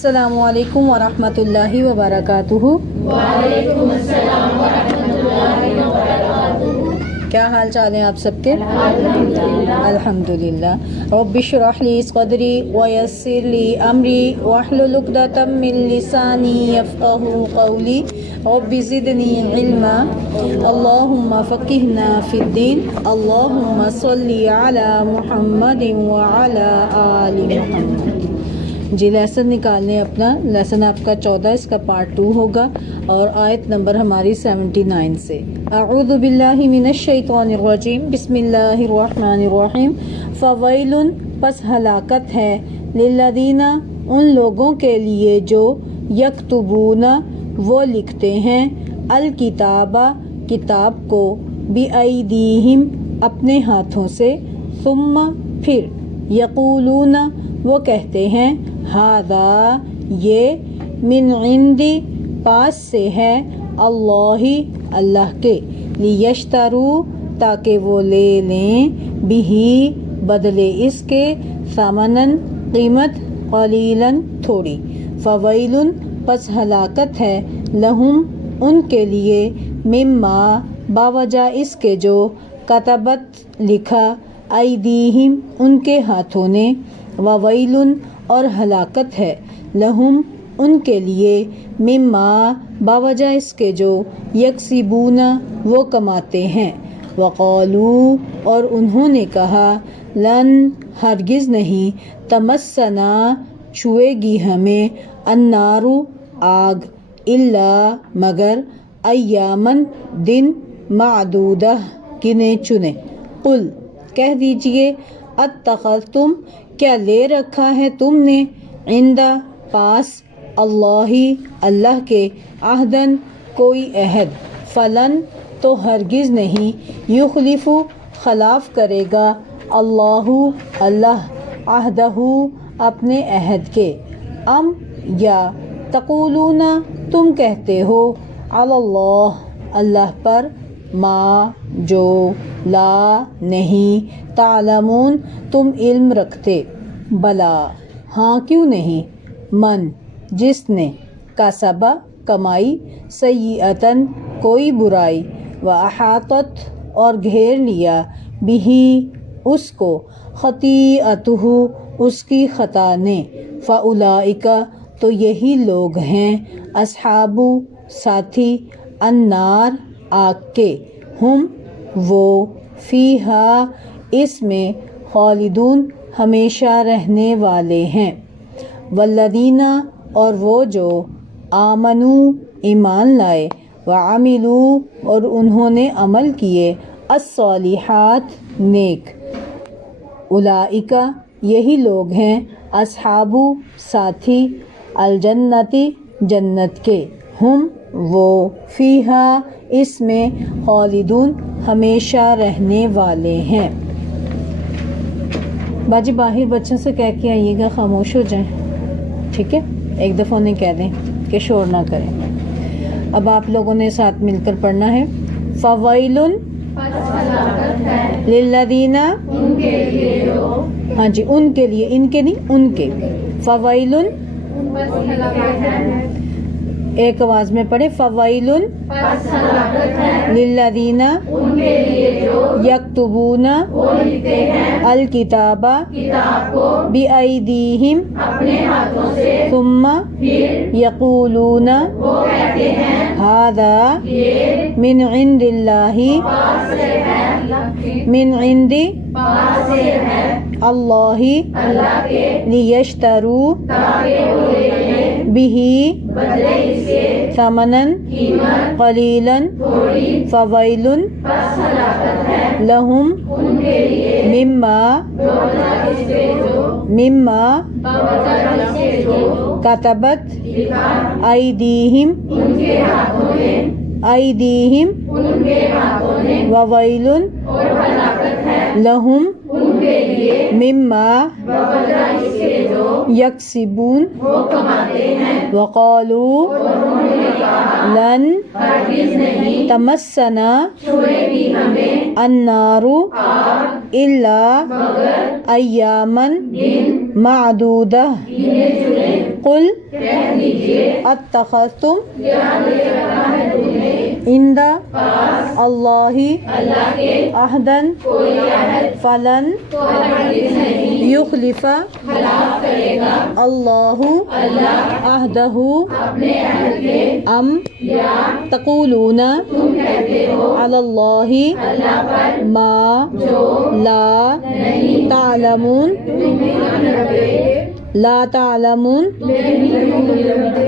السلام علیکم ورحمۃ اللہ وبرکاتہ۔ وعلیکم السلام ورحمۃ اللہ وبرکاتہ۔ کیا حال چال ہیں آپ سب کے؟ الحمدللہ۔ رب اشرح لی صدری ویسر لی امری واحلل عقدۃ من لسانی یفقہوا قولی رب زدنی علما اللہم فقہنا فی الدین اللہم صلی علی محمد وعلی آل محمد۔ جی لیسن نکالنے اپنا لیسن آپ کا 14 اس کا پارٹ 2 ہوگا اور آیت نمبر ہماری 79 سے۔ اعوذ باللہ من الشیطان الرجیم بسم اللہ الرحمن الرحیم۔ فویل پس ہلاکت ہے للذین ان لوگوں کے لیے جو یکتبون وہ لکھتے ہیں الکتاب کتاب کو بایدیہم اپنے ہاتھوں سے ثم پھر یقولون وہ کہتے ہیں ھذا یہ من عندی پاس سے ہے اللہ اللہ کے لیشتروا تاکہ وہ لے لیں بہی بدلے اس کے ثمناً قیمت قلیلاً تھوڑی۔ فویل پس ہلاکت ہے لہم ان کے لیے مما باوجہ اس کے جو کتبت لکھا ایدیہم ان کے ہاتھوں نے وویل اور ہلاکت ہے لہم ان کے لیے مما باوجہ اس کے جو یکسبون وہ کماتے ہیں۔ وقالو اور انہوں نے کہا لن ہرگز نہیں تمسنا چھوئے گی ہمیں النار آگ الا مگر ایامن دن معدودہ گنے چنے۔ قل کہہ دیجئے اتخذتم کیا لے رکھا ہے تم نے عندہ پاس اللہ اللہ کے عہدن کوئی عہد فلن تو ہرگز نہیں یخلف خلاف کرے گا اللہ اللہ عہدہ اپنے عہد کے۔ ام یا تقولون تم کہتے ہو علی اللہ اللہ پر ما جو لا نہیں تعلمون تم علم رکھتے۔ بلا ہاں کیوں نہیں من جس نے کسبا کمائی سیئتاً کوئی برائی واحاطت اور گھیر لیا بہی اس کو خطیئتہ اس کی خطا نے فاولئک تو یہی لوگ ہیں اصحاب ساتھی النار آگ کے ہم وہ فیہا اس میں خالدون ہمیشہ رہنے والے ہیں۔ والذین اور وہ جو آمنو ایمان لائے وعملوا اور انہوں نے عمل کیے الصالحات نیک اولئک یہی لوگ ہیں اصحاب ساتھی الجنتی جنت کے ہم وہ فیہا اس میں خالدون ہمیشہ رہنے والے ہیں۔ باجی باہر بچوں سے کہہ کے آئیے گا خاموش ہو جائیں، ٹھیک ہے؟ ایک دفعہ انہیں کہہ دیں کہ شور نہ کریں۔ اب آپ لوگوں نے ساتھ مل کر پڑھنا ہے فویل للذین ہاں جی ان کے لیے ان کے نہیں ان کے فویل ایک آواز میں پڑھے فویل للذین یکتبون الکتاب بایدیہم ثم یقولون ھذا من عند اللہ من عند اللہ لیشتروا بہی ثمناً قلیلاً فویل لہم مما کتبت ایدیہم وویل لہم مما یکسبون وقالوا لن تمسنا النار الا ایامن معدودہ قل کہہ دیجئے اتخذتم کیا لے رکھا ہے تم نے عند پاس اللہ اللہ کے عہدن کوئی عہد فلن تو ہرگز نہیں یخلف خلاف کرے گا اللہ اللہ عہدہ اپنے عہد کے ام یا تقولون تم کہتے ہو علی اللہ اللہ پر ما جو لا نہیں تعلمون تم بھی نہ رکھتے لا تعلمون نہیں تم بھی رکھتے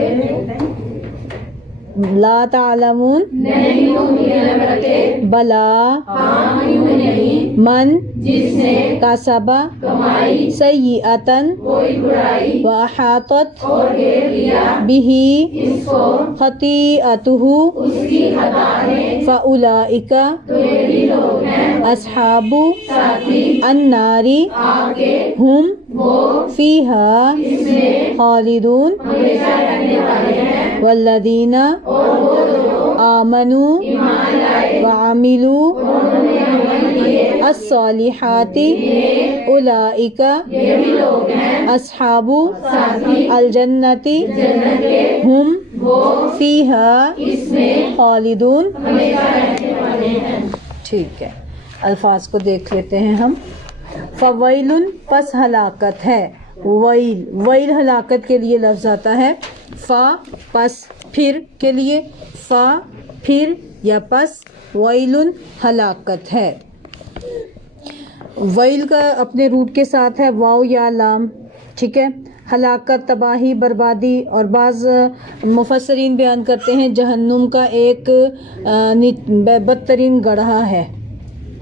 لا تعلمون نہیں تم بھی نہ رکھتے بلا ہاں کیوں نہیں من جس نے کسب کمائی سیئۃ کوئی برائی واحاطت اور گھیر لیا به اس کو خطیئتہ اس کی خطا نے فاولئک تو یہی لوگ ہیں اصحاب ساتھی النار آگ کے ہم وہ فیہا اس میں خالدون ہمیشہ رہنے والے ہیں والذین اور وہ جو آمنوا ایمان لائے وعملوا انہوں نے عمل کیے الصالحات اولئک یہی لوگ ہیں اصحاب ساتھی الجنت جنت کے ہم وہ فیہا اس میں خالدون. ہمیشہ رہنے والے ہیں. ٹھیک ہے، الفاظ کو دیکھ لیتے ہیں ہم. فویل پس ہلاکت ہے. ویل ویل ہلاکت کے لیے لفظ آتا ہے. فا پس پھر کے لیے، فا پھر یا پس، ویل ہلاکت ہے. ویل کا اپنے روٹ کے ساتھ ہے واو یا لام. ٹھیک ہے، ہلاکت، تباہی، بربادی، اور بعض مفسرین بیان کرتے ہیں جہنم کا ایک بدترین گڑھا ہے.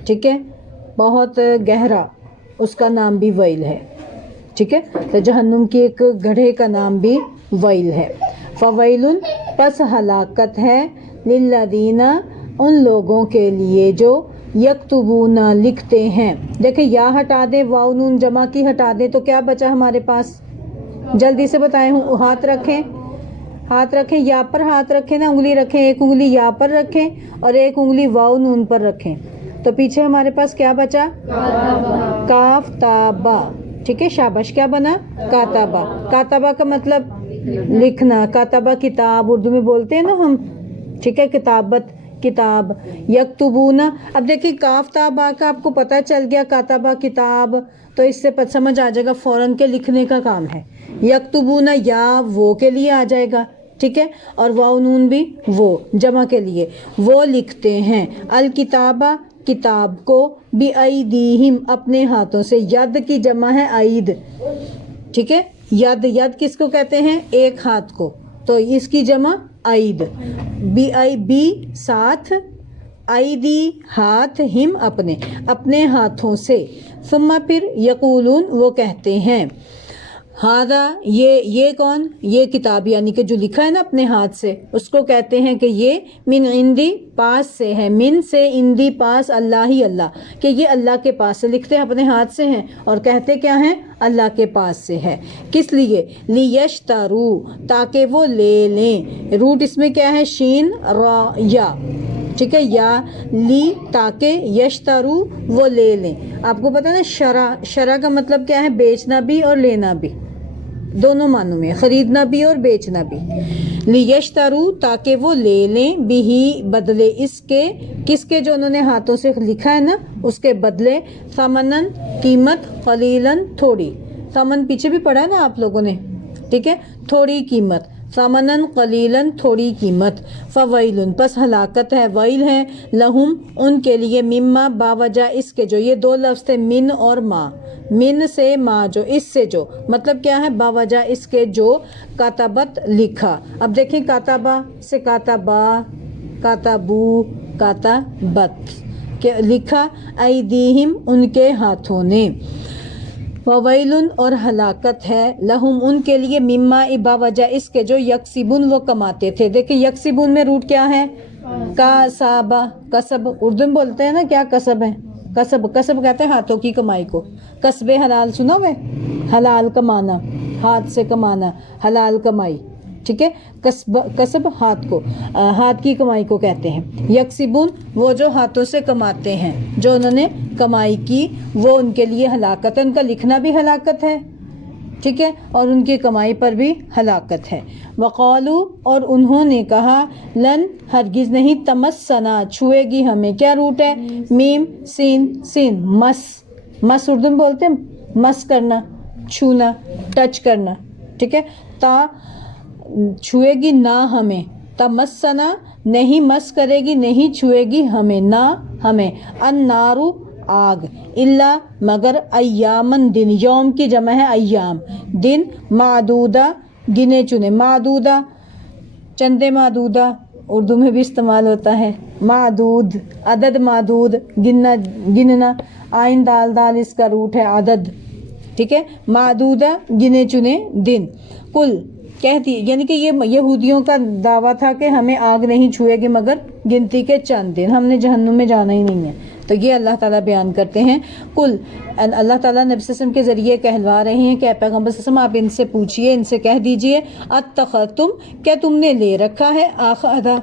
ٹھیک ہے، بہت گہرا، اس کا نام بھی ویل ہے. ٹھیک ہے، تو جہنم کی ایک گڑھے کا نام بھی ویل ہے. فویل پس ہلاکت ہے، للذین ان لوگوں کے لیے جو یکتبون لکھتے ہیں. دیکھیں، یا ہٹا دیں، واو نون جمع کی ہٹا دیں تو کیا بچا ہمارے پاس؟ جلدی سے بتائیں. ہاتھ رکھیں، ہاتھ رکھیں، یا پر ہاتھ رکھیں نا، انگلی رکھیں، ایک انگلی یا پر رکھیں اور ایک انگلی واو نون پر رکھیں. تو پیچھے ہمارے پاس کیا بچا؟ کاف تابا. ٹھیک ہے، شاباش. کیا بنا؟ کاتبہ. کاتبہ کا مطلب لکھنا. کاتبہ کتاب اردو میں بولتے ہیں نا ہم. ٹھیک ہے، کتابت، کتاب. یکتبون، اب دیکھیں کاف تابا کا آپ کو پتہ چل گیا، کاتبہ کتاب، تو اس سے سمجھ آ جائے گا فوراً کے لکھنے کا کام ہے. یکتبون یا وہ کے لیے آ جائے گا. ٹھیک ہے، اور واو نون بھی وہ جمع کے لیے. وہ لکھتے ہیں الکتابہ کتاب کو، بِأَيْدِيهِمْ اپنے ہاتھوں سے. ید کی جمع ہے عید. ٹھیک ہے، ید ید کس کو کہتے ہیں؟ ایک ہاتھ کو، تو اس کی جمع عید. بی ساتھ، ایدی ہاتھ، ہم اپنے، اپنے ہاتھوں سے. ثم پھر، یقولون وہ کہتے ہیں. ہاذا یہ کون؟ یہ کتاب، یعنی کہ جو لکھا ہے نا اپنے ہاتھ سے، اس کو کہتے ہیں کہ یہ من عندی پاس سے ہے. من سے، عندی پاس، اللہ ہی اللہ، کہ یہ اللہ کے پاس سے. لکھتے ہیں اپنے ہاتھ سے ہیں اور کہتے کیا ہیں؟ اللہ کے پاس سے ہے. کس لیے؟ لیشترو تاکہ وہ لے لیں. روٹ اس میں کیا ہے؟ شین را یا. ٹھیک ہے، یا لی تاکہ، یشترو وہ لے لیں. آپ کو پتہ نا شرع کا مطلب کیا ہے؟ بیچنا بھی اور لینا بھی، دونوں معنوں میں، خریدنا بھی اور بیچنا بھی. لیشترو تاکہ وہ لے لیں، بھی بدلے اس کے، کس کے؟ جو انہوں نے ہاتھوں سے لکھا ہے نا اس کے بدلے. ثمنن قیمت، قلیلاً تھوڑی. ثمن پیچھے بھی پڑھا ہے نا آپ لوگوں نے. ٹھیک ہے، تھوڑی قیمت. ثمنن قلیلاً تھوڑی قیمت. فویل پس ہلاکت ہے، ویل ہے، لہم ان کے لیے، مما باوجہ اس کے جو، یہ دو لفظ تھے من اور ما. من سے ما جو، اس سے جو، مطلب کیا ہے؟ باوجہ اس کے جو کاتبت لکھا. اب دیکھیں کاتبہ سے کاتبہ، کاتبو، کاتبت کہ لکھا، ایدیہم ان کے ہاتھوں نے. وویل اور ہلاکت ہے، لہم ان کے لیے، مما باوجہ اس کے جو یکسبون وہ کماتے تھے. دیکھیں یکسبون میں روٹ کیا ہے؟ کاسبہ، کسب. اردو میں بولتے ہیں نا کیا کسب ہے؟ کسب. کسب کہتے ہیں ہاتھوں کی کمائی کو. کسب حلال سنا ہوئے؟ حلال کمانا، ہاتھ سے کمانا، حلال کمائی. ٹھیک ہے، کسب ہاتھ کو، ہاتھ کی کمائی کو کہتے ہیں. یکسبون وہ جو ہاتھوں سے کماتے ہیں، جو انہوں نے کمائی کی، وہ ان کے لیے ہلاکت ہے. ان کا لکھنا بھی ہلاکت ہے ٹھیک ہے، اور ان کی کمائی پر بھی ہلاکت ہے۔ وقالو اور انہوں نے کہا لن ہرگز نہیں تمسنا چھوئے گی ہمیں، کیا روٹ ہے؟ میم سین مس اردو میں بولتے ہیں مس کرنا، چھونا، ٹچ کرنا، ٹھیک ہے، تا چھوئے گی نہ ہمیں، تمسنا نہیں مس کرے گی، نہیں چھوئے گی ہمیں، نہ ہمیں، النارو آگ، الا مگر ایامن دن، یوم کی جمع ہے ایام، دن معدودہ گنے چنے، معدودہ چندے معدودہ اردو میں بھی استعمال ہوتا ہے، معدود عدد معدود گننا، آئین دال اس کا روٹ ہے عدد، ٹھیک ہے، معدودہ گنے چنے دن، کل کہتی یعنی کہ یہ یہودیوں کا دعویٰ تھا کہ ہمیں آگ نہیں چھوئے گی مگر گنتی کے چند دن، ہم نے جہنم میں جانا ہی نہیں ہے، تو یہ اللہ تعالیٰ بیان کرتے ہیں۔ کل اللہ تعالیٰ نبی صلی اللہ علیہ وسلم کے ذریعے کہلوا رہے ہیں کہ پیغمبر صلی اللہ علیہ وسلم آپ ان سے پوچھئے، ان سے کہہ دیجئے اتخذتم کیا تم نے لے رکھا ہے آخذا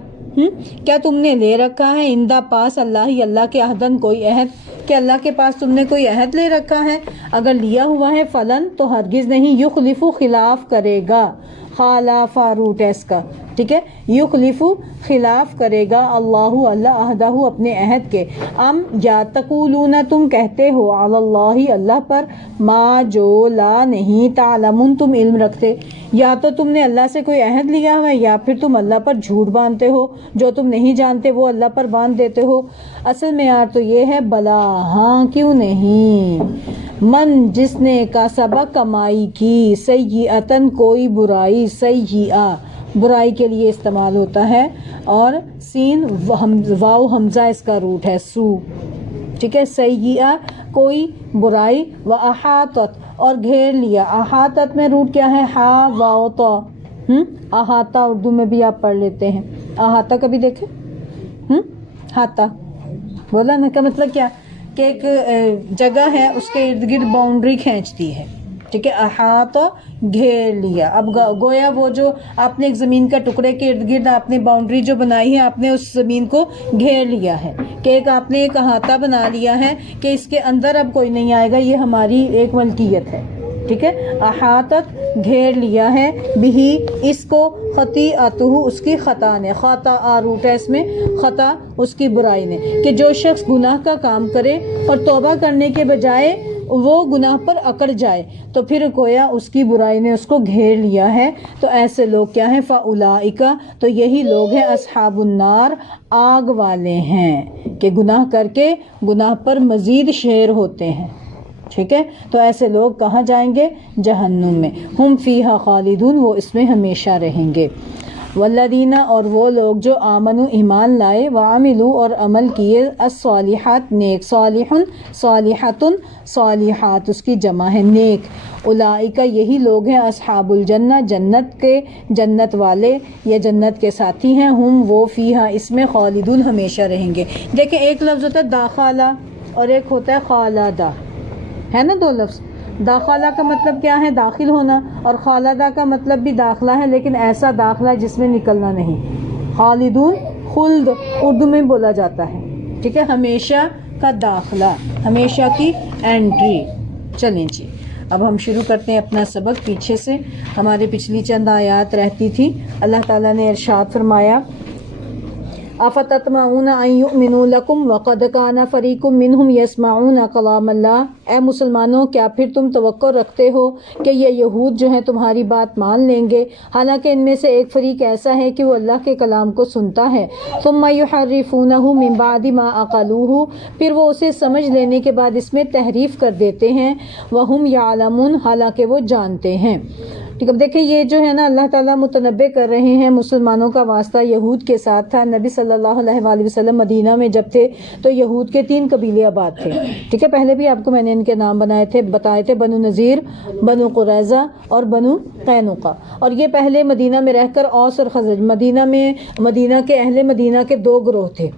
کیا تم نے لے رکھا ہے اندہ پاس اللہ کے عہدن کوئی عہد، کہ اللہ کے پاس تم نے کوئی عہد لے رکھا ہے، اگر لیا ہوا ہے فلن تو ہرگز نہیں، یخلف خلاف کرے گا، خالافہ روٹ ہے اس کا، ٹھیک ہے، یخلف خلاف کرے گا اللہ عہدہ اپنے عہد کے، ام یا تقولون تم کہتے ہو علی اللہ پر ما جو لا نہیں تعلمون تم علم رکھتے، یا تو تم نے اللہ سے کوئی عہد لیا ہوا ہے یا پھر تم اللہ پر جھوٹ باندھتے ہو، جو تم نہیں جانتے وہ اللہ پر باندھ دیتے ہو۔ اصل معیار تو یہ ہے بلا ہاں کیوں نہیں، من جس نے کا سبق کمائی کی، سیئتن کوئی برائی، سیئہ برائی کے لیے استعمال ہوتا ہے، اور سین واو حمزہ اس کا روٹ ہے سو، ٹھیک ہے، سیئہ کوئی برائی، و احاطت اور گھیر لیا، احاطت میں روٹ کیا ہے؟ ہا واو تو، احاطہ اردو میں بھی آپ پڑھ لیتے ہیں، احاطہ کبھی دیکھیں، ہاتھا بولا نا، کا مطلب کیا کہ ایک جگہ ہے اس کے ارد گرد باؤنڈری کھینچتی ہے، ٹھیک ہے، احاطہ گھیر لیا، اب گویا وہ جو آپ نے ایک زمین کا ٹکڑے کے ارد گرد آپ نے باؤنڈری جو بنائی ہے، آپ نے اس زمین کو گھیر لیا ہے، کہ ایک آپ نے ایک احاطہ بنا لیا ہے کہ اس کے اندر اب کوئی نہیں آئے گا، یہ ہماری ایک ملکیت ہے، ٹھیک ہے، احاطت گھیر لیا ہے، بھی اس کو خطیئتہ اس کی خطا نے، خطا روٹ ہے اس میں، خطا اس کی برائی نے، کہ جو شخص گناہ کا کام کرے اور توبہ کرنے کے بجائے وہ گناہ پر اکڑ جائے تو پھر گویا اس کی برائی نے اس کو گھیر لیا ہے، تو ایسے لوگ کیا ہیں؟ فاولئک تو یہی لوگ ہیں اصحاب النار آگ والے ہیں، کہ گناہ کر کے گناہ پر مزید شیر ہوتے ہیں، ٹھیک ہے، تو ایسے لوگ کہاں جائیں گے؟ جہنم میں، ہم فیہا خالدون وہ اس میں ہمیشہ رہیں گے۔ والذین اور وہ لوگ جو آمنوا ایمان لائے، وعملوا اور عمل کیے، الصالحات نیک، صالحن صالحاتن صالحات اس کی جمع ہے نیک، اولئک یہی لوگ ہیں اصحاب الجنہ جنت کے، جنت والے یا جنت کے ساتھی ہیں، ہم وہ فیہا اس میں خالدون ہمیشہ رہیں گے۔ دیکھیں ایک لفظ ہوتا ہے داخلہ اور ایک ہوتا ہے خالدہ، ہے نا دو لفظ، داخلہ کا مطلب کیا ہے؟ داخل ہونا، اور خالدہ کا مطلب بھی داخلہ ہے لیکن ایسا داخلہ جس میں نکلنا نہیں، خالدون خلد اردو میں بولا جاتا ہے، ٹھیک ہے، ہمیشہ کا داخلہ، ہمیشہ کی انٹری۔ چلیں جی اب ہم شروع کرتے ہیں اپنا سبق پیچھے سے، ہمارے پچھلی چند آیات رہتی تھی، اللہ تعالیٰ نے ارشاد فرمایا افتطمعون ان یؤمنوا لکم وقد کان فریق منہم یسمعون کلام اللہ، اے مسلمانوں کیا پھر تم توقع رکھتے ہو کہ یہ یہود جو ہیں تمہاری بات مان لیں گے، حالانکہ ان میں سے ایک فریق ایسا ہے کہ وہ اللہ کے کلام کو سنتا ہے، ثم یحرفونہ من بعد ما عقلوہ پھر وہ اسے سمجھ لینے کے بعد اس میں تحریف کر دیتے ہیں، وہم یعلمون حالانکہ وہ جانتے ہیں۔ ٹھیک ہے، دیکھیں یہ جو ہے نا اللہ تعالیٰ متنبع کر رہے ہیں، مسلمانوں کا واسطہ یہود کے ساتھ تھا۔ نبی صلی اللہ علیہ وآلہ وسلم مدینہ میں جب تھے تو یہود کے 3 قبیلے آباد تھے، ٹھیک ہے، پہلے بھی آپ کو میں نے ان کے نام بتائے تھے، بنو نذیر، بنو قریظہ اور بنو قینقاع، اور یہ پہلے مدینہ میں رہ کر اوس اور خزرج، مدینہ کے اہل مدینہ کے 2 گروہ تھے،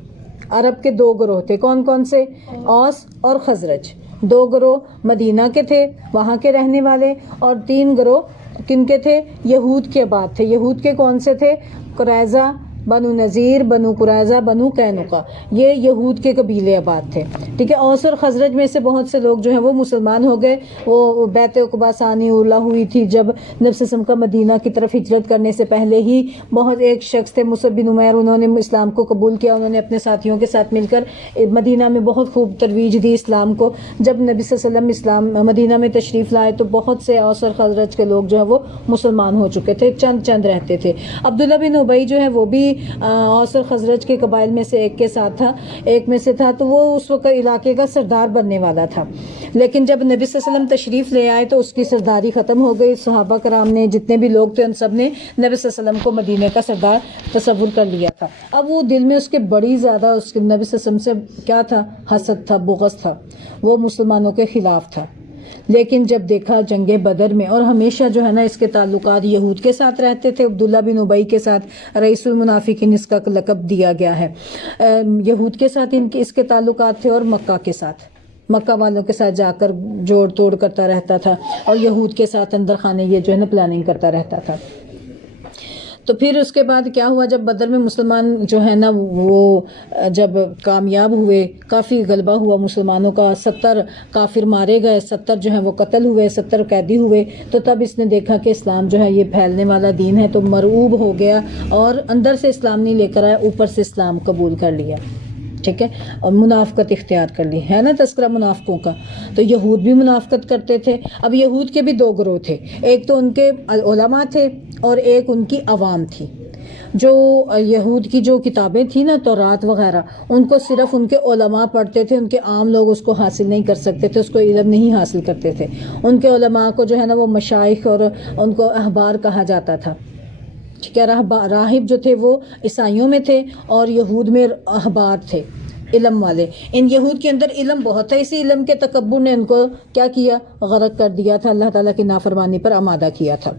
عرب کے 2 گروہ تھے، کون کون سے؟ اوس اور خزرج، 2 گروہ مدینہ کے تھے وہاں کے رہنے والے، اور 3 گروہ کن کے تھے؟ یہود کے بعد تھے۔ یہود کے کون سے تھے؟ قریظہ، بنو نذیر، بنو قریظہ، بنو قینقاع، یہ یہود کے قبیلے آباد تھے، ٹھیک ہے۔ اوس اور خزرج میں سے بہت سے لوگ جو ہیں وہ مسلمان ہو گئے۔ وہ بیعت عقبہ ثانی اولا ہوئی تھی جب نبی صلی اللہ علیہ وسلم کا مدینہ کی طرف ہجرت کرنے سے پہلے ہی بہت ایک شخص تھے مصعب بن عمیر، انہوں نے اسلام کو قبول کیا، انہوں نے اپنے ساتھیوں کے ساتھ مل کر مدینہ میں بہت خوب ترویج دی اسلام کو۔ جب نبی صلی اللہ علیہ وسلم مدینہ میں تشریف لائے تو بہت سے اوس اور خزرج کے لوگ جو ہیں وہ مسلمان ہو چکے تھے، چند رہتے تھے۔ عبداللہ بن ابی جو ہے وہ بھی اوس اور خزرج کے قبائل میں سے ایک میں سے تھا، تو وہ اس وقت علاقے کا سردار بننے والا تھا، لیکن جب نبی صلی اللہ علیہ وسلم تشریف لے آئے تو اس کی سرداری ختم ہو گئی۔ صحابہ کرام نے جتنے بھی لوگ تھے ان سب نے نبی صلی اللہ علیہ وسلم کو مدینہ کا سردار تصور کر لیا تھا۔ اب وہ دل میں اس کے بڑی زیادہ اس کے نبی صلی اللہ علیہ وسلم سے کیا تھا، حسد تھا، بغض تھا، وہ مسلمانوں کے خلاف تھا۔ لیکن جب دیکھا جنگ بدر میں، اور ہمیشہ جو ہے نا اس کے تعلقات یہود کے ساتھ رہتے تھے، عبداللہ بن ابی کے ساتھ رئیس المنافقین اس کا لقب دیا گیا ہے، یہود کے ساتھ اس کے تعلقات تھے، اور مکہ کے ساتھ، مکہ والوں کے ساتھ جا کر جوڑ توڑ کرتا رہتا تھا، اور یہود کے ساتھ اندر خانے یہ جو ہے نا پلاننگ کرتا رہتا تھا۔ تو پھر اس کے بعد کیا ہوا، جب بدر میں مسلمان جو ہے نا وہ جب کامیاب ہوئے، کافی غلبہ ہوا مسلمانوں کا، 70 کافر مارے گئے، 70 جو ہیں وہ قتل ہوئے، 70 قیدی ہوئے، تو تب اس نے دیکھا کہ اسلام جو ہے یہ پھیلنے والا دین ہے، تو مرعوب ہو گیا اور اندر سے اسلام نہیں لے کر آیا، اوپر سے اسلام قبول کر لیا، ٹھیک ہے، اور منافقت اختیار کر لی ہے نا تذکرہ منافقوں کا۔ تو یہود بھی منافقت کرتے تھے۔ اب یہود کے بھی دو گروہ تھے، ایک تو ان کے علماء تھے اور ایک ان کی عوام تھی۔ جو یہود کی جو کتابیں تھیں نا تورات وغیرہ، ان کو صرف ان کے علماء پڑھتے تھے، ان کے عام لوگ اس کو حاصل نہیں کر سکتے تھے، اس کو علم نہیں حاصل کرتے تھے۔ ان کے علماء کو جو ہے نا وہ مشائخ اور ان کو احبار کہا جاتا تھا، ٹھیک ہے۔ راہب جو تھے وہ عیسائیوں میں تھے اور یہود میں احبار تھے، علم والے۔ ان یہود کے اندر علم بہت ہے، اسی علم کے تکبر نے ان کو کیا کیا، غرق کر دیا تھا، اللہ تعالیٰ کی نافرمانی پر آمادہ کیا تھا۔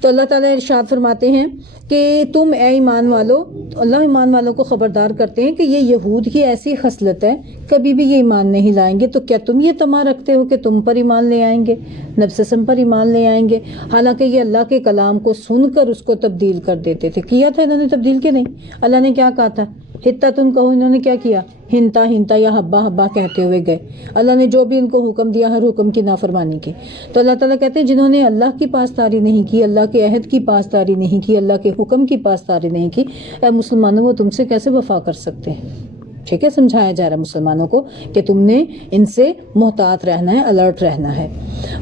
تو اللہ تعالیٰ ارشاد فرماتے ہیں کہ تم اے ایمان والو، اللہ ایمان والوں کو خبردار کرتے ہیں کہ یہ یہود کی ایسی خصلت ہے، کبھی بھی یہ ایمان نہیں لائیں گے، تو کیا تم یہ طمع رکھتے ہو کہ تم پر ایمان لے آئیں گے، نبی صلی اللہ علیہ وسلم پر ایمان لے آئیں گے، حالانکہ یہ اللہ کے کلام کو سن کر اس کو تبدیل کر دیتے تھے۔ کیا تھا انہوں نے تبدیل کے نہیں؟ اللہ نے کیا کہا تھا، ہتا تم کہو، انہوں نے کیا کیا، ہنتا یا ہبا ہبا کہتے ہوئے گئے۔ اللہ نے جو بھی ان کو حکم دیا ہر حکم کی نافرمانی کی۔ تو اللہ تعالیٰ کہتے ہیں جنہوں نے اللہ کی پاسداری نہیں کی، اللہ کے عہد کی پاسداری نہیں کی، اللہ کے حکم کی پاسداری نہیں کی، اے مسلمانوں وہ تم سے کیسے وفا کر سکتے ہیں؟ ٹھیک ہے، سمجھایا جا رہا ہے مسلمانوں کو کہ تم نے ان سے محتاط رہنا ہے، الرٹ رہنا ہے۔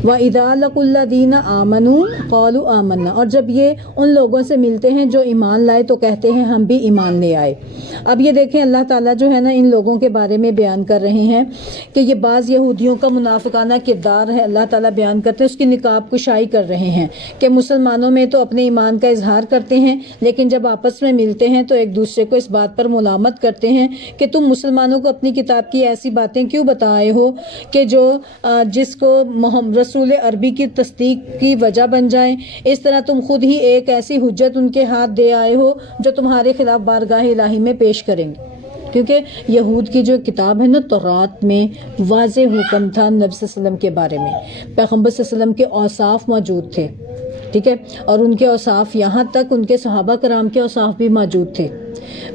وَإِذَا لَقُوا الَّذِينَ آمَنُوا قَالُوا آمَنَّا، اور جب یہ ان لوگوں سے ملتے ہیں جو ایمان لائے تو کہتے ہیں ہم بھی ایمان لے آئے۔ اب یہ دیکھیں اللہ تعالیٰ جو ہے نا ان لوگوں کے بارے میں بیان کر رہے ہیں کہ یہ بعض یہودیوں کا منافقانہ کردار ہے، اللہ تعالیٰ بیان کرتے ہیں، اس کی نقاب کشائی کر رہے ہیں کہ مسلمانوں میں تو اپنے ایمان کا اظہار کرتے ہیں، لیکن جب آپس میں ملتے ہیں تو ایک دوسرے کو اس بات پر ملامت کرتے ہیں کہ تم مسلمانوں کو اپنی کتاب کی ایسی باتیں کیوں بتائے ہو کہ جو جس کو رسول عربی کی تصدیق کی وجہ بن جائیں، اس طرح تم خود ہی ایک ایسی حجت ان کے ہاتھ دے آئے ہو جو تمہارے خلاف بارگاہ الہی میں پیش کریں گے۔ کیونکہ یہود کی جو کتاب ہے نا تورات میں واضح حکم تھا نبی صلی اللہ علیہ وسلم کے بارے میں، پیغمبر صلی اللہ علیہ وسلم کے اوصاف موجود تھے، ٹھیک ہے، اور ان کے اوصاف یہاں تک ان کے صحابہ کرام کے اوصاف بھی موجود تھے۔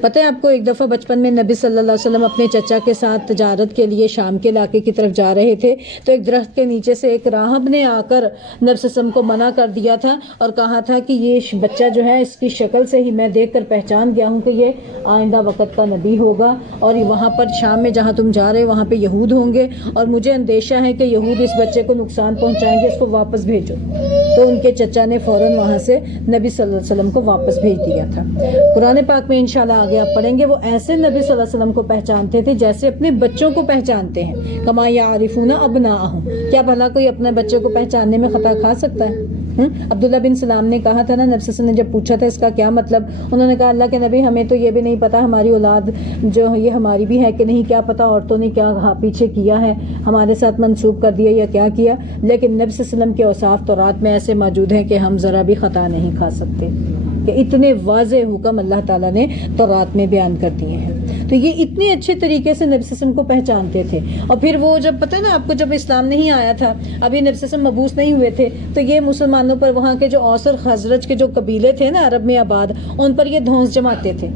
پتہ ہے آپ کو، ایک دفعہ بچپن میں نبی صلی اللہ علیہ وسلم اپنے چچا کے ساتھ تجارت کے لیے شام کے علاقے کی طرف جا رہے تھے، تو ایک درخت کے نیچے سے ایک راہب نے آ کر نبی صلی اللہ علیہ وسلم کو منع کر دیا تھا اور کہا تھا کہ یہ بچہ جو ہے اس کی شکل سے ہی میں دیکھ کر پہچان گیا ہوں کہ یہ آئندہ وقت کا نبی ہوگا، اور وہاں پر شام میں جہاں تم جا رہے وہاں پہ یہود ہوں گے، اور مجھے اندیشہ ہے کہ یہود اس بچے کو نقصان پہنچائیں گے، اس کو واپس بھیجو۔ تو ان کے چچا نے فوراً وہاں سے نبی صلی اللہ علیہ وسلم کو واپس بھیج دیا تھا۔ قرآن پاک میں انشاءاللہ آگے آپ پڑھیں گے، وہ ایسے نبی صلی اللہ علیہ وسلم کو پہچانتے تھے جیسے اپنے بچوں کو پہچانتے ہیں، کما یعرفون ابناءہم۔ کیا بھلا کوئی اپنے بچے کو پہچاننے میں خطا کھا سکتا ہے؟ عبداللہ بن سلام نے کہا تھا نا، نبی صلی اللہ علیہ وسلم نے جب پوچھا تھا اس کا کیا مطلب، انہوں نے کہا اللہ کے نبی ہمیں تو یہ بھی نہیں پتا ہماری اولاد جو یہ ہماری بھی ہے کہ نہیں، کیا پتا عورتوں نے کیا پیچھے کیا ہے، ہمارے ساتھ منسوب کر دیا یا کیا کیا، لیکن نبی صلی اللہ علیہ وسلم کے اوصاف تورات میں ایسے موجود ہیں کہ ہم ذرا بھی خطا نہیں کھا سکتے، کہ اتنے واضح حکم اللہ تعالیٰ نے تورات میں بیان کر دیے ہیں۔ تو یہ اتنے اچھے طریقے سے نبی صلی اللہ علیہ وسلم کو پہچانتے تھے. اور پھر وہ جب پتہ ہے نا آپ کو، جب اسلام نہیں آیا تھا، ابھی نبی صلی اللہ علیہ وسلم مبعوث نہیں ہوئے تھے، تو یہ مسلمانوں پر وہاں کے جو اوس اور خزرج کے جو قبیلے تھے نا عرب میں آباد، ان پر یہ دھونس جماتے تھے.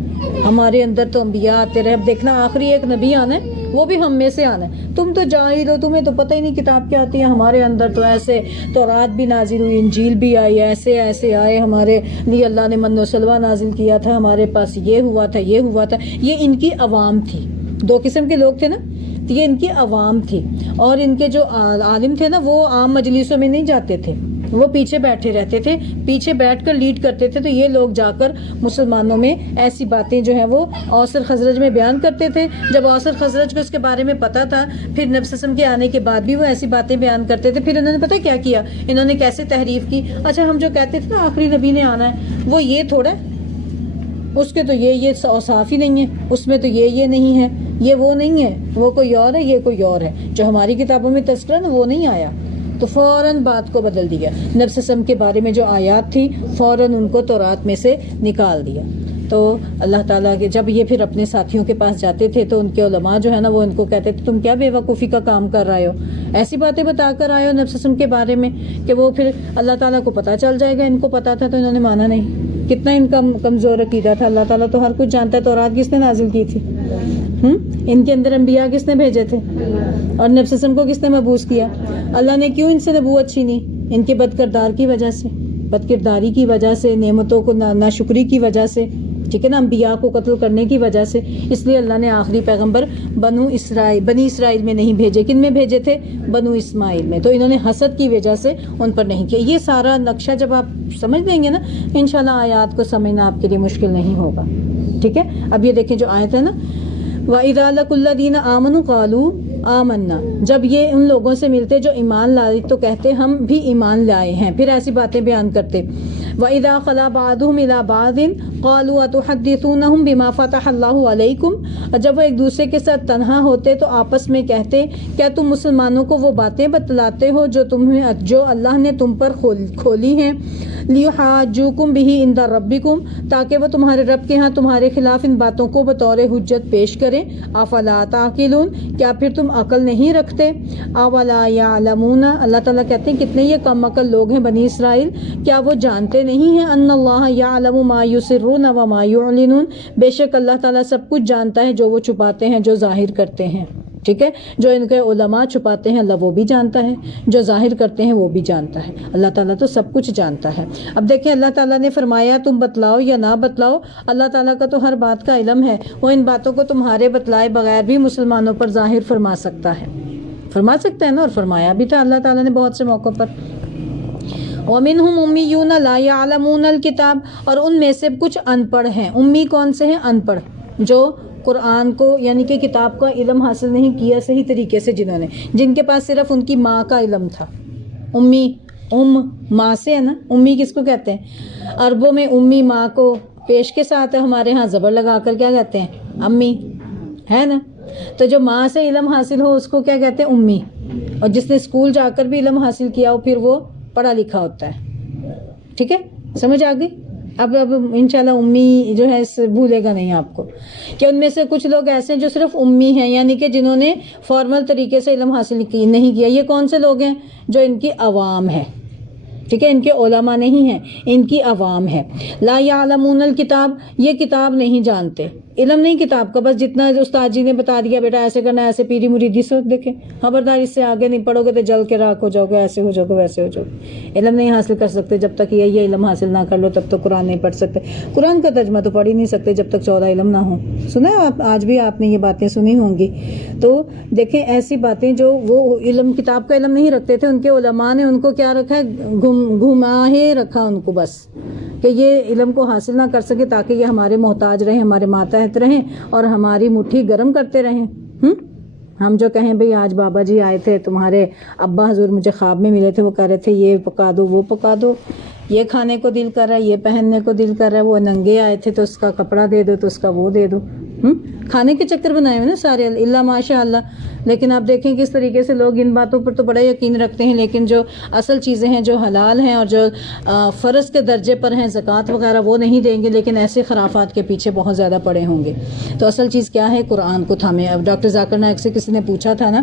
ہمارے اندر تو انبیاء آتے رہے، اب دیکھنا آخری ایک نبی آنا ہے، وہ بھی ہم میں سے آنا ہے. تم تو جاہل ہو، تمہیں تو پتہ ہی نہیں کتاب کیا آتی ہے. ہمارے اندر تو ایسے تورات بھی نازل ہوئی، انجیل بھی آئی، ایسے ایسے آئے، ہمارے لیے اللہ نے من و سلوہ نازل کیا تھا، ہمارے پاس یہ ہوا تھا یہ ہوا تھا. یہ ان کی عوام تھی. دو قسم کے لوگ تھے نا، تو یہ ان کی عوام تھی. اور ان کے جو عالم تھے نا، وہ عام مجلسوں میں نہیں جاتے تھے، وہ پیچھے بیٹھے رہتے تھے، پیچھے بیٹھ کر لیڈ کرتے تھے. تو یہ لوگ جا کر مسلمانوں میں ایسی باتیں جو ہیں وہ اوس اور خزرج میں بیان کرتے تھے. جب اوس اور خزرج کو اس کے بارے میں پتہ تھا، پھر نبی صلی اللہ علیہ وسلم کے آنے کے بعد بھی وہ ایسی باتیں بیان کرتے تھے. پھر انہوں نے پتہ کیا کیا، انہوں نے کیسے تحریف کی. اچھا ہم جو کہتے تھے نا آخری نبی نے آنا ہے، وہ یہ تھوڑا، اس کے تو یہ اوصاف ہی نہیں ہے، اس میں تو یہ نہیں ہے، یہ وہ نہیں ہے، وہ کوئی اور ہے، یہ کوئی اور ہے. جو ہماری کتابوں میں تذکرہ نا وہ نہیں آیا. تو فوراً بات کو بدل دیا. نبی صلی اللہ علیہ وسلم کے بارے میں جو آیات تھی فوراً ان کو تورات میں سے نکال دیا. تو اللہ تعالیٰ کے جب یہ پھر اپنے ساتھیوں کے پاس جاتے تھے تو ان کے علماء جو ہے نا وہ ان کو کہتے تھے تم کیا بے وقوفی کا کام کر رہے ہو، ایسی باتیں بتا کر آئے ہو نبی صلی اللہ علیہ وسلم کے بارے میں کہ وہ پھر اللہ تعالیٰ کو پتہ چل جائے گا. ان کو پتہ تھا تو انہوں نے مانا نہیں. کتنا ان کا کمزور عقیدہ تھا. اللہ تعالیٰ تو ہر کچھ جانتا ہے. تورات کس نے نازل کی تھی؟ ان کے اندر انبیاء کس نے بھیجے تھے؟ اور نبی صلی اللہ علیہ وسلم کو کس نے مبعوث کیا؟ اللہ نے کیوں ان سے نبوت چھینی؟ ان کے بدکردار کی وجہ سے، بدکرداری کی وجہ سے، نعمتوں کو ناشکری کی وجہ سے، ٹھیک ہے نا، انبیاء کو قتل کرنے کی وجہ سے. اس لیے اللہ نے آخری پیغمبر بنی اسرائیل میں نہیں بھیجے. کن میں بھیجے تھے؟ بنو اسماعیل میں. تو انہوں نے حسد کی وجہ سے ان پر نہیں کیا. یہ سارا نقشہ جب آپ سمجھ لیں گے نا، انشاءاللہ آیات کو سمجھنا آپ کے لیے مشکل نہیں ہوگا. ٹھیک ہے. اب یہ دیکھیں جو آیت ہے نا، وَإِذَا لَقُوا الَّذِينَ آمَنُوا قَالُوا آمَنَّا، جب یہ ان لوگوں سے ملتے جو ایمان لائے تو کہتے ہم بھی ایمان لائے ہیں. پھر ایسی باتیں بیان کرتے. وَإِذَا خَلَا بَعْضُهُمْ إِلَىٰ بَعْضٍ قَالُوا أَتُحَدِّثُونَهُم بِمَا فَتَحَ اللَّهُ عَلَيْكُمْ، اور جب وہ ایک دوسرے کے ساتھ تنہا ہوتے تو آپس میں کہتے کیا تم مسلمانوں کو وہ باتیں بتلاتے ہو جو اللہ نے تم پر کھولی ہیں، لِيُحَاجُّوكُم بِهِ عِندَ رَبِّكُمْ، تاکہ وہ تمہارے رب کے ہاں تمہارے خلاف ان باتوں کو بطور حجت پیش کریں. افلا تعقلون، کیا پھر تم عقل نہیں رکھتے؟ اولا یعلمون، اللہ تعالیٰ کہتے ہیں کتنے یہ کم عقل لوگ ہیں بنی اسرائیل، کیا وہ جانتے نہیں ہیں ان اللہ یعلم ما یسرون وما یعلنون، بے شک اللہ تعالیٰ سب کچھ جانتا ہے جو وہ چھپاتے ہیں جو ظاہر کرتے ہیں. ٹھیک ہے. جو ان کے علماء چھپاتے ہیں اللہ وہ بھی جانتا ہے، جو ظاہر کرتے ہیں وہ بھی جانتا ہے. اللہ تعالیٰ تو سب کچھ جانتا ہے. اب دیکھیں اللہ تعالیٰ نے فرمایا تم بتلاؤ یا نہ بتلاؤ، اللہ تعالیٰ کا تو ہر بات کا علم ہے. وہ ان باتوں کو تمہارے بتلائے بغیر بھی مسلمانوں پر ظاہر فرما سکتا ہے، فرما سکتا ہے نا، اور فرمایا بھی تھا اللہ تعالیٰ نے بہت سے موقعوں پر. وَمِنْهُمْ أُمِّيُّونَ لَا يَعْلَمُونَ الْكِتَابَ، اور ان میں سے کچھ ان پڑھ ہیں. امی کون سے ہیں؟ ان پڑھ، جو قرآن کو یعنی کہ کتاب کا علم حاصل نہیں کیا صحیح طریقے سے، جن کے پاس صرف ان کی ماں کا علم تھا. امی، ماں سے ہے نا. امی کس کو کہتے ہیں؟ عربوں میں امی ماں کو پیش کے ساتھ ہے، ہمارے ہاں زبر لگا کر کیا کہتے ہیں؟ امی، ہے نا. تو جو ماں سے علم حاصل ہو اس کو کیا کہتے ہیں؟ امی. اور جس نے اسکول جا کر بھی علم حاصل کیا ہو پھر وہ پڑھا لکھا ہوتا ہے. ٹھیک ہے، سمجھ آ گئی؟ اب انشاءاللہ امی جو ہے اس بھولے گا نہیں آپ کو، کہ ان میں سے کچھ لوگ ایسے ہیں جو صرف امی ہیں، یعنی کہ جنہوں نے فارمل طریقے سے علم حاصل نہیں کیا. یہ کون سے لوگ ہیں؟ جو ان کی عوام ہے. ٹھیک ہے، ان کے علماء نہیں ہیں، ان کی عوام ہے. لا یعلمون الکتاب، یہ کتاب نہیں جانتے، علم نہیں کتاب کا، بس جتنا استاد جی نے بتا دیا بیٹا ایسے کرنا، ایسے پیری مریدی سے دیکھیں خبردار اس سے آگے نہیں پڑھو گے تو جل کے راکھ ہو جاؤ گے، ایسے ہو جاؤ گے، ویسے ہو جاؤ گے. علم نہیں حاصل کر سکتے جب تک یہ علم حاصل نہ کر لو، تب تو قرآن نہیں پڑھ سکتے. قرآن کا ترجمہ تو پڑھ ہی نہیں سکتے جب تک 14 علم نہ ہو. سنا آپ آج بھی آپ نے یہ باتیں سنی ہوں گی. تو دیکھیں ایسی باتیں جو وہ علم کتاب کا علم نہیں رکھتے تھے، ان کے علماء نے ان کو کیا رکھا ہے؟ گھما ہی رکھا ان کو، بس کہ یہ علم کو حاصل نہ کر سکے تاکہ یہ ہمارے محتاج رہیں، ہمارے ماتحت رہیں اور ہماری مٹھی گرم کرتے رہیں. ہم جو کہیں بھئی آج بابا جی آئے تھے، تمہارے ابا حضور مجھے خواب میں ملے تھے، وہ کہہ رہے تھے یہ پکا دو وہ پکا دو، یہ کھانے کو دل کر رہا ہے، یہ پہننے کو دل کر رہا ہے، وہ ننگے آئے تھے تو اس کا کپڑا دے دو، تو اس کا وہ دے دو. کھانے کے چکر بنائے ہوئے نا سارے، اللہ ماشاء اللہ. لیکن آپ دیکھیں کس طریقے سے لوگ ان باتوں پر تو بڑا یقین رکھتے ہیں، لیکن جو اصل چیزیں ہیں جو حلال ہیں اور جو فرض کے درجے پر ہیں، زکوٰۃ وغیرہ وہ نہیں دیں گے، لیکن ایسے خرافات کے پیچھے بہت زیادہ پڑے ہوں گے. تو اصل چیز کیا ہے؟ قرآن کو تھامیں. اب ڈاکٹر ذاکر نائک سے کسی نے پوچھا تھا نا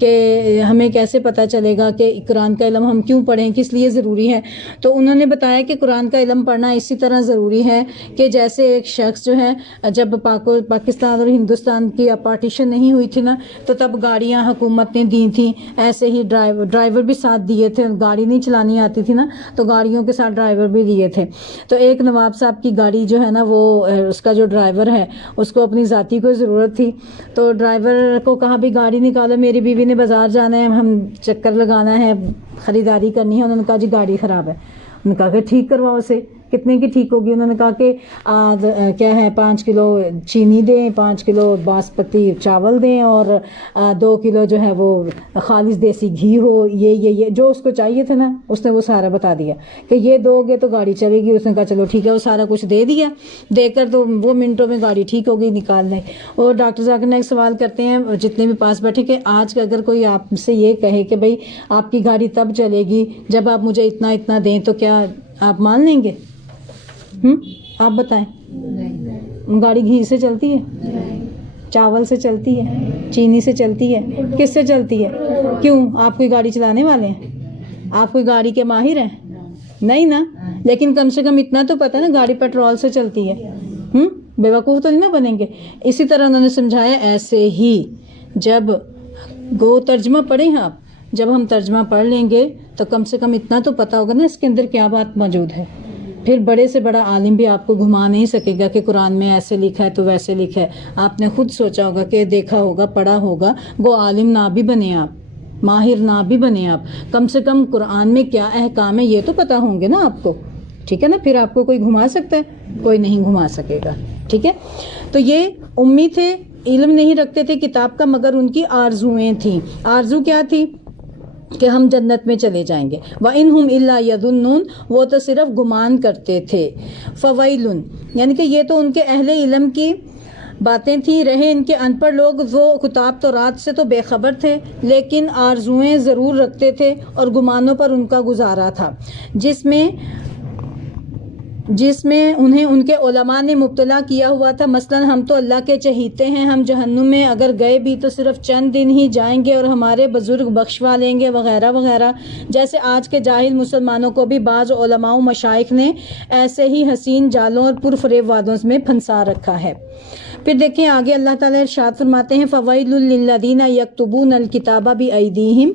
کہ ہمیں کیسے پتہ چلے گا کہ قرآن کا علم ہم کیوں پڑھیں، کس لیے ضروری ہے؟ تو انہوں نے بتایا کہ قرآن کا علم پڑھنا اسی طرح ضروری ہے کہ جیسے ایک شخص جو ہے جب پاکستان اور ہندوستان کی پارٹیشن نہیں ہوئی تھی نا، تو تب گاڑیاں حکومت نے دی تھیں، ایسے ہی ڈرائیور بھی ساتھ دیے تھے. گاڑی نہیں چلانی آتی تھی نا، تو گاڑیوں کے ساتھ ڈرائیور بھی دیے تھے. تو ایک نواب صاحب کی گاڑی جو ہے نا، وہ اس کا جو ڈرائیور ہے اس کو اپنی ذاتی کوئی ضرورت تھی، تو ڈرائیور کو کہا بھی گاڑی نکالو، میری بیوی نے بازار جانا ہے، ہم چکر لگانا ہے، خریداری کرنی ہے. انہوں نے کہا جی گاڑی خراب ہے. انہوں نے کہا کہ ٹھیک کرواؤ اسے. کتنے کی ٹھیک ہوگی؟ انہوں نے کہا کہ کیا ہے 5 کلو چینی دیں، 5 کلو باسمتی چاول دیں، اور 2 کلو جو ہے وہ خالص دیسی گھی ہو. یہ جو اس کو چاہیے تھا نا، اس نے وہ سارا بتا دیا کہ یہ دو گے تو گاڑی چلے گی. اس نے کہا چلو ٹھیک ہے. وہ سارا کچھ دے دیا. دے کر تو وہ منٹوں میں گاڑی ٹھیک ہو گئی، نکال لیں. اور ڈاکٹر ذاکر نائک سوال کرتے ہیں جتنے بھی پاس بیٹھے کہ آج کا اگر کوئی آپ سے یہ کہے کہ بھائی آپ کی گاڑی تب چلے گی جب آپ مجھے اتنا دیں، تو کیا آپ مان لیں گے؟ آپ بتائیں. گاڑی گھی سے چلتی ہے، چاول سے چلتی ہے، چینی سے چلتی ہے، کس سے چلتی ہے؟ کیوں؟ آپ کوئی گاڑی چلانے والے ہیں؟ آپ کوئی گاڑی کے ماہر ہیں؟ نہیں نا. لیکن کم سے کم اتنا تو پتہ نا گاڑی پیٹرول سے چلتی ہے. بے وقوف تو نہیں نا بنیں گے. اسی طرح انہوں نے سمجھایا ایسے ہی جب ترجمہ پڑھیں آپ، جب ہم ترجمہ پڑھ لیں گے تو کم سے کم اتنا تو پتہ ہوگا نا اس کے اندر کیا بات موجود ہے. پھر بڑے سے بڑا عالم بھی آپ کو گھما نہیں سکے گا کہ قرآن میں ایسے لکھا ہے تو ویسے لکھا ہے. آپ نے خود سوچا ہوگا کہ دیکھا ہوگا، پڑھا ہوگا. وہ عالم نہ بھی بنے آپ، ماہر نہ بھی بنے آپ، کم سے کم قرآن میں کیا احکام ہے یہ تو پتہ ہوں گے نا آپ کو. ٹھیک ہے نا. پھر آپ کو کوئی گھما سکتا ہے؟ کوئی نہیں گھما سکے گا. ٹھیک ہے. تو یہ امی تھے، علم نہیں رکھتے تھے کتاب کا، مگر ان کی آرزویں تھیں. آرزو کیا تھی؟ کہ ہم جنت میں چلے جائیں گے. وَإِنْهُمْ إِلَّا يَظُنُّونَ، وہ تو صرف گمان کرتے تھے. فَوَيْلٌ، یعنی کہ یہ تو ان کے اہل علم کی باتیں تھیں. رہے ان کے ان پڑھ لوگ، وہ کتاب تو رات سے تو بے خبر تھے، لیکن آرزویں ضرور رکھتے تھے اور گمانوں پر ان کا گزارا تھا، جس میں انہیں ان کے علماء نے مبتلا کیا ہوا تھا. مثلا ہم تو اللہ کے چہیتے ہیں، ہم جہنم میں اگر گئے بھی تو صرف چند دن ہی جائیں گے اور ہمارے بزرگ بخشوا لیں گے، وغیرہ وغیرہ. جیسے آج کے جاہل مسلمانوں کو بھی بعض علماء و مشائخ نے ایسے ہی حسین جالوں اور پرفریب وعدوں میں پھنسا رکھا ہے. پھر دیکھیں آگے اللہ تعالیٰ ارشاد فرماتے ہیں فَوَيْلٌ لِّلَّذِينَ يَكْتُبُونَ الْكِتَابَ بِأَيْدِيهِمْ،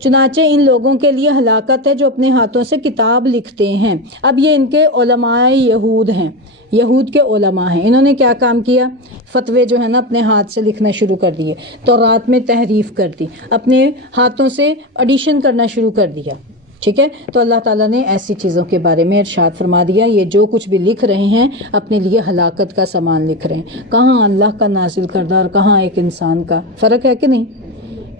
چنانچہ ان لوگوں کے لیے ہلاکت ہے جو اپنے ہاتھوں سے کتاب لکھتے ہیں. اب یہ ان کے علماء یہود ہیں، یہود کے علماء ہیں. انہوں نے کیا کام کیا؟ فتوے جو ہے نا اپنے ہاتھ سے لکھنا شروع کر دیے، تورات میں تحریف کر دی، اپنے ہاتھوں سے ایڈیشن کرنا شروع کر دیا. ٹھیک ہے. تو اللہ تعالیٰ نے ایسی چیزوں کے بارے میں ارشاد فرما دیا یہ جو کچھ بھی لکھ رہے ہیں اپنے لیے ہلاکت کا سامان لکھ رہے ہیں. کہاں اللہ کا نازل کردہ اور کہاں ایک انسان کا فرق ہے کہ نہیں؟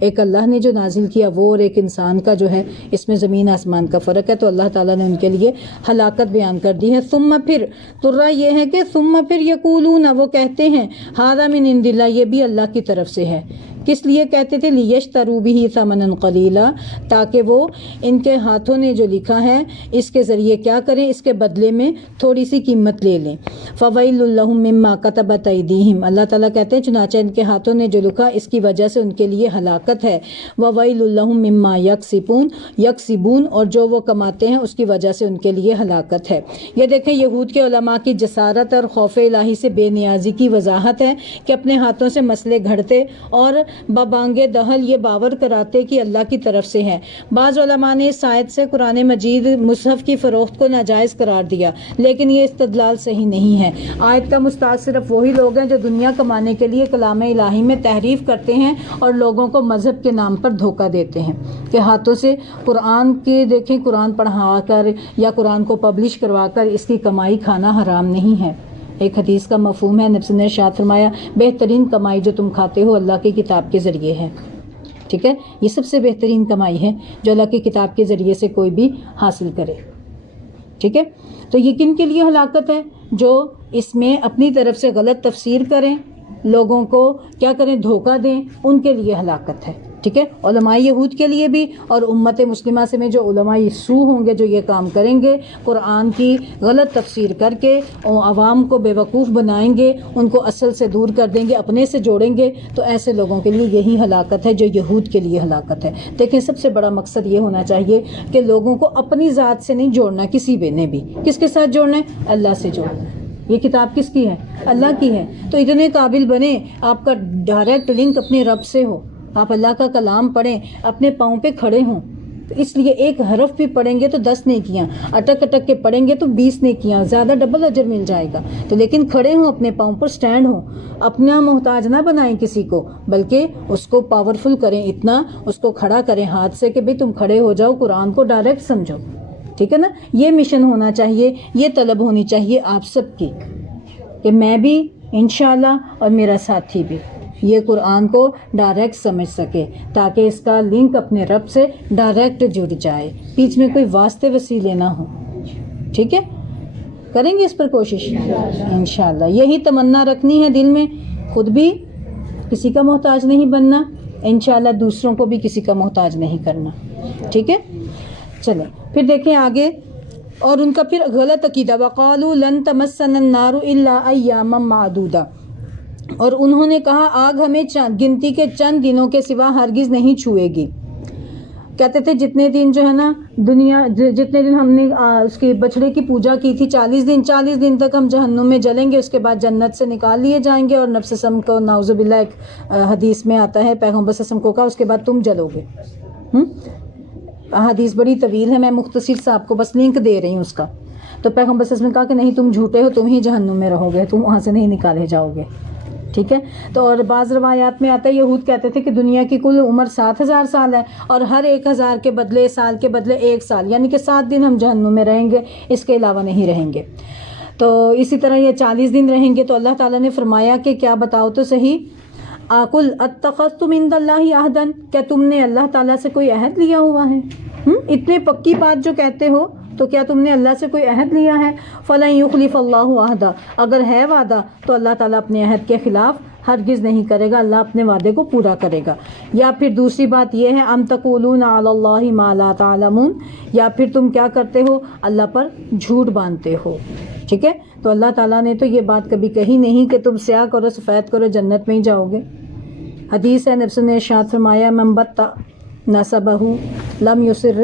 ایک اللہ نے جو نازل کیا وہ، اور ایک انسان کا جو ہے، اس میں زمین آسمان کا فرق ہے. تو اللہ تعالیٰ نے ان کے لیے ہلاکت بیان کر دی ہے. ثم پھر ترہ یہ ہے کہ ثم پھر یقولون، وہ کہتے ہیں ھذا من عند اللہ، یہ بھی اللہ کی طرف سے ہے. کس لیے کہتے تھے؟ لیشتروا بہ ثمنا قلیلا، تاکہ وہ ان کے ہاتھوں نے جو لکھا ہے اس کے ذریعے کیا کریں؟ اس کے بدلے میں تھوڑی سی قیمت لے لیں. فویل لہم مما کتبت ایدیہم، اللہ تعالیٰ کہتے ہیں چنانچہ ان کے ہاتھوں نے جو لکھا اس کی وجہ سے ان کے لیے ہلاکت ہے. وویل لہم مما یکسبون، اور جو وہ کماتے ہیں اس کی وجہ سے ان کے لیے ہلاکت ہے. یہ دیکھیں یہود کے علماء کی جسارت اور خوف الہی سے بے نیازی کی وضاحت ہے کہ اپنے ہاتھوں سے مسئلے گھڑتے اور ببانگ دہل یہ باور کراتے کہ اللہ کی طرف سے ہے. بعض علماء نے اس آیت سے قرآن مجید مصحف کی فروخت کو ناجائز قرار دیا، لیکن یہ استدلال صحیح نہیں ہے. آیت کا مستحق صرف وہی لوگ ہیں جو دنیا کمانے کے لیے کلام الہی میں تحریف کرتے ہیں اور لوگوں کو مذہب کے نام پر دھوکہ دیتے ہیں کہ ہاتھوں سے قرآن کی، دیکھیں قرآن پڑھا کر یا قرآن کو پبلش کروا کر اس کی کمائی کھانا حرام نہیں ہے. ایک حدیث کا مفہوم ہے، نبی نے ارشاد فرمایا بہترین کمائی جو تم کھاتے ہو اللہ کی کتاب کے ذریعے ہے. ٹھیک ہے. یہ سب سے بہترین کمائی ہے جو اللہ کی کتاب کے ذریعے سے کوئی بھی حاصل کرے. ٹھیک ہے. تو یہ کن کے لیے ہلاکت ہے؟ جو اس میں اپنی طرف سے غلط تفسیر کریں، لوگوں کو کیا کریں، دھوکہ دیں، ان کے لیے ہلاکت ہے. ٹھیک ہے، علماء یہود کے لیے بھی اور امت مسلمہ سے میں جو علماء سو ہوں گے جو یہ کام کریں گے، قرآن کی غلط تفسیر کر کے عوام کو بیوقوف بنائیں گے، ان کو اصل سے دور کر دیں گے، اپنے سے جوڑیں گے، تو ایسے لوگوں کے لیے یہی ہلاکت ہے جو یہود کے لیے ہلاکت ہے. دیکھیں سب سے بڑا مقصد یہ ہونا چاہیے کہ لوگوں کو اپنی ذات سے نہیں جوڑنا، کسی بھی نے بھی. کس کے ساتھ جوڑنا ہے؟ اللہ سے جوڑنا ہے. یہ کتاب کس کی ہے؟ اللہ کی ہے. تو اتنے قابل بنے آپ کا ڈائریکٹ لنک اپنے رب سے ہو، آپ اللہ کا کلام پڑھیں، اپنے پاؤں پہ کھڑے ہوں. تو اس لیے ایک حرف بھی پڑھیں گے تو 10 نیکیاں، اٹک اٹک کے پڑھیں گے تو 20 نیکیاں، زیادہ ڈبل اجر مل جائے گا. تو لیکن کھڑے ہوں، اپنے پاؤں پر سٹینڈ ہوں، اپنا محتاج نہ بنائیں کسی کو، بلکہ اس کو پاورفل کریں، اتنا اس کو کھڑا کریں ہاتھ سے کہ بھئی تم کھڑے ہو جاؤ، قرآن کو ڈائریکٹ سمجھو. ٹھیک ہے نا، یہ مشن ہونا چاہیے، یہ طلب ہونی چاہیے آپ سب کی کہ میں بھی انشاءاللہ اور میرا ساتھی بھی یہ قرآن کو ڈائریکٹ سمجھ سکے، تاکہ اس کا لنک اپنے رب سے ڈائریکٹ جڑ جائے، بیچ میں کوئی واسطے وسیلے نہ ہوں. ٹھیک ہے، کریں گے اس پر کوشش انشاءاللہ. یہی تمنا رکھنی ہے دل میں، خود بھی کسی کا محتاج نہیں بننا، انشاءاللہ دوسروں کو بھی کسی کا محتاج نہیں کرنا. ٹھیک ہے، چلیں پھر دیکھیں آگے. اور ان کا پھر غلط عقیدہ، وَقَالُوا لَن تَمَسَّنَا النَّارُ إِلَّا أَيَّامًا مَّعْدُودَةً، اور انہوں نے کہا آگ ہمیں گنتی کے چند دنوں کے سوا ہرگز نہیں چھوئے گی. کہتے تھے جتنے دن جو ہے نا دنیا، جتنے دن ہم نے اس کی بچڑے کی پوجا کی تھی، 40 دن تک ہم جہنم میں جلیں گے، اس کے بعد جنت سے نکال لیے جائیں گے. اور نبی صلی اللہ علیہ وسلم کو نعوذ باللہ ایک حدیث میں آتا ہے، پیغمبر صلی اللہ علیہ وسلم کو کہا اس کے بعد تم جلو گے. حدیث بڑی طویل ہے، میں مختصر سے آپ کو بس لنک دے رہی ہوں اس کا. تو پیغمبر صلی اللہ علیہ وسلم نے کہا کہ نہیں تم جھوٹے ہو، تم ہی جہنم میں رہو گے، تم وہاں سے نہیں نکالے جاؤ گے. ٹھیک ہے، تو اور بعض روایات میں آتا ہے یہود کہتے تھے کہ دنیا کی کل عمر 7000 سال ہے، اور ہر 1000 کے بدلے سال کے بدلے 1 سال، یعنی کہ 7 دن ہم جہنم میں رہیں گے، اس کے علاوہ نہیں رہیں گے. تو اسی طرح یہ 40 دن رہیں گے. تو اللہ تعالیٰ نے فرمایا کہ کیا بتاؤ تو صحیح، قُلْ اتَّخَذْتُمْ عِندَ اللَّهِ عَهْدًا، کیا تم نے اللہ تعالیٰ سے کوئی عہد لیا ہوا ہے؟ اتنے پکی بات جو کہتے ہو تو کیا تم نے اللہ سے کوئی عہد لیا ہے؟ فَلَن يُخْلِفَ اللَّهُ عَهْدًا، اگر ہے وعدہ تو اللہ تعالیٰ اپنے عہد کے خلاف ہرگز نہیں کرے گا، اللہ اپنے وعدے کو پورا کرے گا. یا پھر دوسری بات یہ ہے، ام تقولون علی اللہ ما لا تعلمون، یا پھر تم کیا کرتے ہو، اللہ پر جھوٹ باندھتے ہو. ٹھیک ہے، تو اللہ تعالیٰ نے تو یہ بات کبھی کہی نہیں کہ تم سیاہ کرو سفید کرو جنت میں ہی جاؤ گے. حدیث ہے، نبی نے ارشاد فرمایا من بطّ نسبہ لم یسر،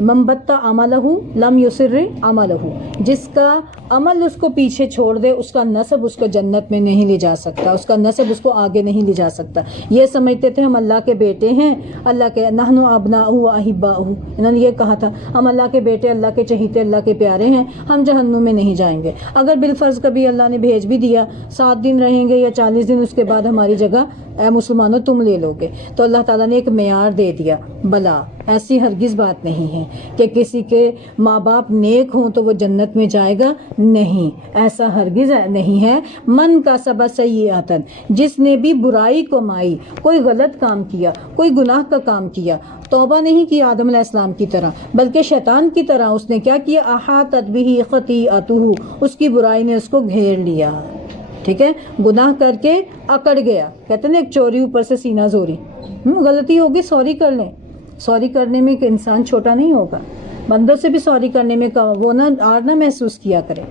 من بطّ عملہ لم یسر عملہ، جس کا عمل اس کو پیچھے چھوڑ دے اس کا نسب اس کو جنت میں نہیں لے جا سکتا، اس کا نسب اس کو آگے نہیں لے جا سکتا. یہ سمجھتے تھے ہم اللہ کے بیٹے ہیں، اللہ کے نحن ابناؤہ و احباؤہ، انہوں نے یہ کہا تھا ہم اللہ کے بیٹے، اللہ کے چہیتے، اللہ کے پیارے ہیں، ہم جہنم میں نہیں جائیں گے. اگر بالفرض کبھی اللہ نے بھیج بھی دیا، 7 دن رہیں گے یا 40 دن، اس کے بعد ہماری جگہ اے مسلمانوں تم لے لو گے. تو اللہ تعالیٰ نے ایک معیار دے دیا. بلا ایسی ہرگز بات نہیں ہے کہ کسی کے ماں باپ نیک ہوں تو وہ جنت میں جائے گا، نہیں، ایسا ہرگز نہیں ہے. من کا سبا سیئاتن، جس نے بھی برائی کمائی، کوئی غلط کام کیا، کوئی گناہ کا کام کیا، توبہ نہیں کی آدم علیہ السلام کی طرح بلکہ شیطان کی طرح، اس نے کیا کیا، احاطت بہ خطیئتہ، اس کی برائی نے اس کو گھیر لیا. ٹھیک ہے، گناہ کر کے اکڑ گیا، کہتے ہیں ایک چوری اوپر سے سینہ زوری. غلطی ہوگی سوری کر لیں، سوری کرنے میں کہ انسان چھوٹا نہیں ہوگا، بندوں سے بھی سوری کرنے میں وہ نہ آر نہ محسوس کیا کرے.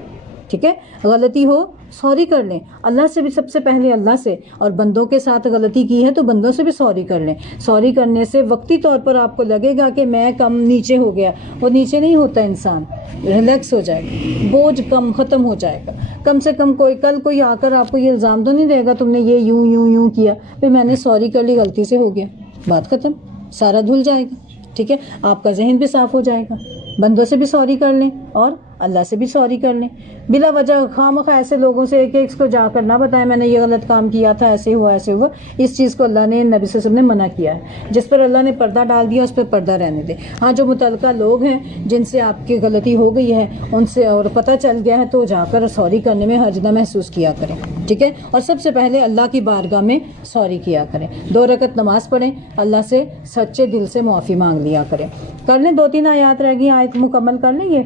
ٹھیک ہے، غلطی ہو سوری کر لیں، اللہ سے بھی سب سے پہلے اللہ سے، اور بندوں کے ساتھ غلطی کی ہے تو بندوں سے بھی سوری کر لیں. سوری کرنے سے وقتی طور پر آپ کو لگے گا کہ میں کم نیچے ہو گیا، وہ نیچے نہیں ہوتا، انسان ریلیکس ہو جائے گا، بوجھ کم ختم ہو جائے گا. کم سے کم کل کوئی آ کر آپ کو یہ الزام تو نہیں دے گا تم نے یہ یوں یوں یوں کیا، پھر میں نے سوری کر لی، غلطی سے ہو گیا، بات ختم، سارا دھل جائے گا. ٹھیک ہے، آپ کا ذہن بھی صاف ہو جائے گا. بندوں سے بھی سوری کر لیں اور اللہ سے بھی سوری کر لیں. بلا وجہ خواہ ایسے لوگوں سے ایک کو جا کر نہ بتائیں میں نے یہ غلط کام کیا تھا، ایسے ہوا ایسے ہوا. اس چیز کو اللہ نے، نبی صلی اللہ علیہ وسلم نے منع کیا ہے. جس پر اللہ نے پردہ ڈال دیا اس پر پردہ رہنے دیں. ہاں، جو متعلقہ لوگ ہیں جن سے آپ کی غلطی ہو گئی ہے ان سے اور پتہ چل گیا ہے تو جا کر سوری کرنے میں حرج نہ محسوس کیا کریں. ٹھیک ہے، اور سب سے پہلے اللہ کی بارگاہ میں سوری کیا کریں. 2 رکعت نماز پڑھیں، اللہ سے سچے دل سے معافی مانگ لیا کریں. کر لیں، 2-3 آیات رہ گئی، آیت مکمل کر لیں یہ،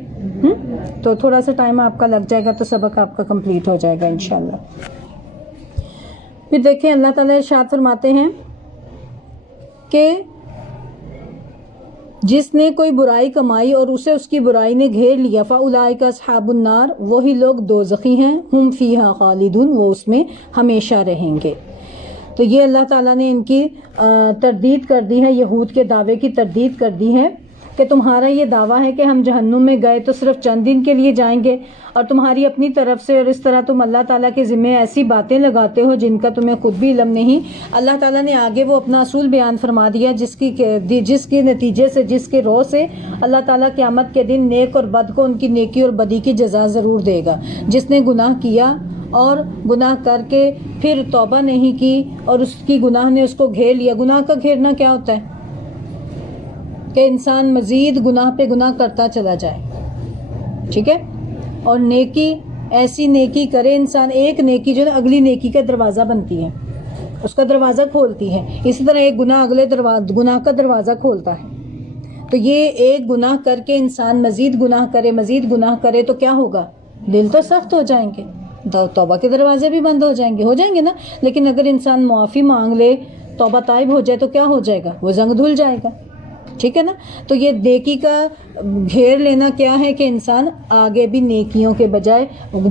تو تھوڑا سا ٹائم آپ کا لگ جائے گا تو سبق آپ کا کمپلیٹ ہو جائے گا انشاءاللہ. پھر دیکھیں اللہ تعالیٰ ارشاد فرماتے ہیں کہ جس نے کوئی برائی کمائی اور اسے اس کی برائی نے گھیر لیا فَأُولَٰئِکَ أَصْحَابُ النَّارِ، وہی لوگ دوزخی ہیں، ہم فیہا خالدون، وہ اس میں ہمیشہ رہیں گے۔ تو یہ اللہ تعالیٰ نے ان کی تردید کر دی ہے، یہود کے دعوے کی تردید کر دی ہے کہ تمہارا یہ دعویٰ ہے کہ ہم جہنم میں گئے تو صرف چند دن کے لیے جائیں گے، اور تمہاری اپنی طرف سے اور اس طرح تم اللہ تعالیٰ کے ذمے ایسی باتیں لگاتے ہو جن کا تمہیں خود بھی علم نہیں۔ اللہ تعالیٰ نے آگے وہ اپنا اصول بیان فرما دیا جس کے نتیجے سے، جس کے رو سے اللہ تعالیٰ قیامت کے دن نیک اور بد کو ان کی نیکی اور بدی کی جزا ضرور دے گا۔ جس نے گناہ کیا اور گناہ کر کے پھر توبہ نہیں کی اور اس کی گناہ نے اس کو گھیر لیا۔ گناہ کا گھیرنا کیا ہوتا ہے؟ کہ انسان مزید گناہ پہ گناہ کرتا چلا جائے، ٹھیک ہے، اور نیکی، ایسی نیکی کرے انسان، ایک نیکی جو ہے اگلی نیکی کا دروازہ بنتی ہے، اس کا دروازہ کھولتی ہے، اسی طرح ایک گناہ اگلے گناہ کا دروازہ کھولتا ہے۔ تو یہ ایک گناہ کر کے انسان مزید گناہ کرے تو کیا ہوگا؟ دل تو سخت ہو جائیں گے، توبہ کے دروازے بھی بند ہو جائیں گے نا۔ لیکن اگر انسان معافی مانگ لے، توبہ طائب ہو جائے تو کیا ہو جائے گا؟ وہ زنگ دھل جائے گا، ٹھیک ہے نا۔ تو یہ نیکی کا گھیر لینا کیا ہے کہ انسان آگے بھی نیکیوں کے بجائے،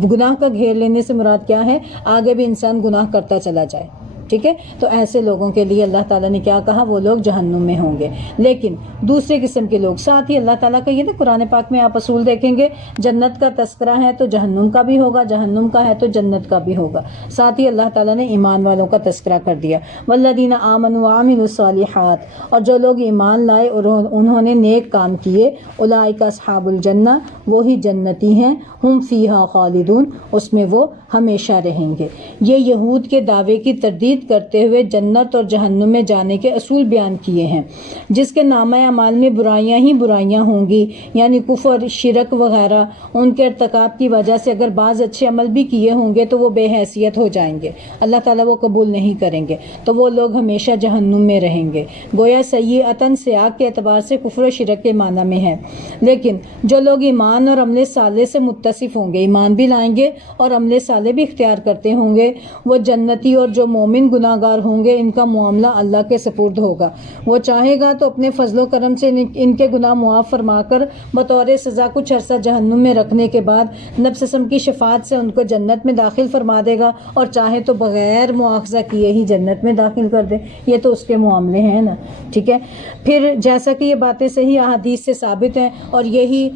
گناہ کا گھیر لینے سے مراد کیا ہے؟ آگے بھی انسان گناہ کرتا چلا جائے، ٹھیک ہے۔ تو ایسے لوگوں کے لیے اللہ تعالیٰ نے کیا کہا؟ وہ لوگ جہنم میں ہوں گے۔ لیکن دوسرے قسم کے لوگ، ساتھ ہی اللہ تعالیٰ کا یہ نا قرآن پاک میں آپ اصول دیکھیں گے، جنت کا تذکرہ ہے تو جہنم کا بھی ہوگا، جہنم کا ہے تو جنت کا بھی ہوگا۔ ساتھ ہی اللہ تعالیٰ نے ایمان والوں کا تذکرہ کر دیا، والذین آمنوا وعملوا الصالحات، اور جو لوگ ایمان لائے اور انہوں نے نیک کام کیے، اولئک اصحاب الجنہ، وہی جنتی ہیں، ہم فیہا خالدون، اس میں وہ ہمیشہ رہیں گے۔ یہ یہود کے دعوے کی تردید کرتے ہوئے جنت اور جہنم میں جانے کے اصول بیان کیے ہیں۔ جس کے نامہ اعمال میں برائیاں ہی برائیاں ہوں گی، یعنی کفر، شرک وغیرہ، ان کے ارتکاب کی وجہ سے اگر بعض اچھے عمل بھی کیے ہوں گے تو وہ بے حیثیت ہو جائیں گے، اللہ تعالیٰ وہ قبول نہیں کریں گے، تو وہ لوگ ہمیشہ جہنم میں رہیں گے۔ گویا سیئۃً سیاق کے اعتبار سے کفر و شرک کے معنی میں ہے، لیکن جو لوگ ایمان اور عمل صالح سے متصف ہوں گے، ایمان بھی لائیں گے اور عمل صالح بھی اختیار کرتے ہوں گے، وہ جنتی، اور جو مومن گناہ گار ہوں گے ان کا معاملہ اللہ کے سپرد ہوگا۔ وہ چاہے گا تو اپنے فضل و کرم سے ان کے گناہ معاف فرما کر بطور سزا کچھ عرصہ جہنم میں رکھنے کے بعد نبی وسلم کی شفاعت سے ان کو جنت میں داخل فرما دے گا، اور چاہے تو بغیر مواخذہ کیے ہی جنت میں داخل کر دے۔ یہ تو اس کے معاملے ہیں نا، ٹھیک ہے۔ پھر جیسا کہ یہ باتیں صحیح احادیث سے ثابت ہیں، اور یہی